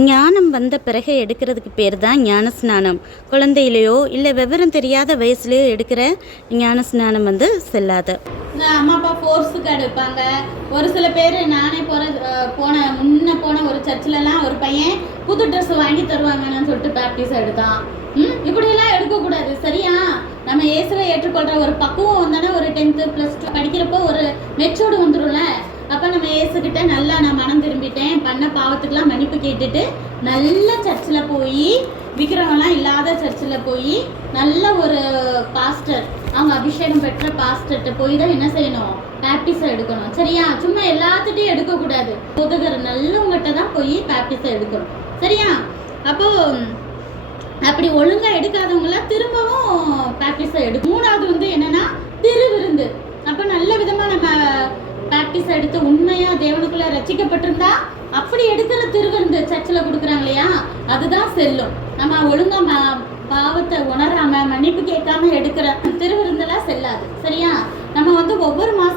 ஞானம் வந்த பிறகு எடுக்கிறதுக்கு பேர் தான் ஞான ஸ்நானம். குழந்தையிலையோ இல்லை விவரம் தெரியாத வயசுலையோ எடுக்கிற ஞான ஸ்நானம் வந்து செல்லாது. அம்மா அப்பா ஃபோர்ஸுக்கு எடுப்பாங்க. ஒரு சில பேர் நானே போன ஒரு சர்ச்சிலலாம் ஒரு பையன் புது ட்ரெஸ் வாங்கி தருவாங்கன்னு சொல்லிட்டு பேப்டிஸ் எடுத்தான். இப்படியெல்லாம் எடுக்கக்கூடாது, சரியா? நம்ம இயேசுவை ஏற்றுக்கொள்கிற ஒரு பக்குவம் வந்தானே, ஒரு 10th +2 படிக்கிறப்போ ஒரு மெச்சூர்டு வந்துடும்ல. அப்போ நம்ம இயேசுக்கிட்ட நல்லா நான் மனம் திரும்பிட்டேன், பண்ண பாவத்துக்கெலாம் மன்னிப்பு கேட்டுட்டு நல்ல சர்ச்சில் போய், விக்கிரகம்லாம் இல்லாத சர்ச்சில் போய் நல்ல ஒரு பாஸ்டர், அவங்க அபிஷேகம் பெற்ற பாஸ்டர்கிட்ட போய் தான் என்ன செய்யணும், பேப்டிஸை எடுக்கணும், சரியா? சும்மா எல்லாத்துட்டையும் எடுக்கக்கூடாது. போதுகிற நல்லவங்ககிட்ட தான் போய் பேப்டிஸை எடுக்கணும், சரியா? அப்போது அப்படி ஒழுங்காக எடுக்காதவங்களாம் திரும்பவும் பேப்டிஸை எடுக்கும். 3வது வந்து என்னென்னா திருவிருந்து. அப்போ நல்ல விதமாக நம்ம பேப்டிஸை எடுத்து உண்மையாக தேவனுக்குள்ளே ரசிக்கப்பட்டிருந்தா அப்படி எடுக்கிற திருவிருந்து சர்ச்சில் கொடுக்குறாங்க இல்லையா, அதுதான் செல்லும். நம்ம ஒழுங்காக பாவத்தை உணராமல் மன்னிப்பு கேட்காம எடுக்கிற திருவிருந்தெல்லாம் செல்லாது, சரியா? நம்ம வந்து ஒவ்வொரு மாதம்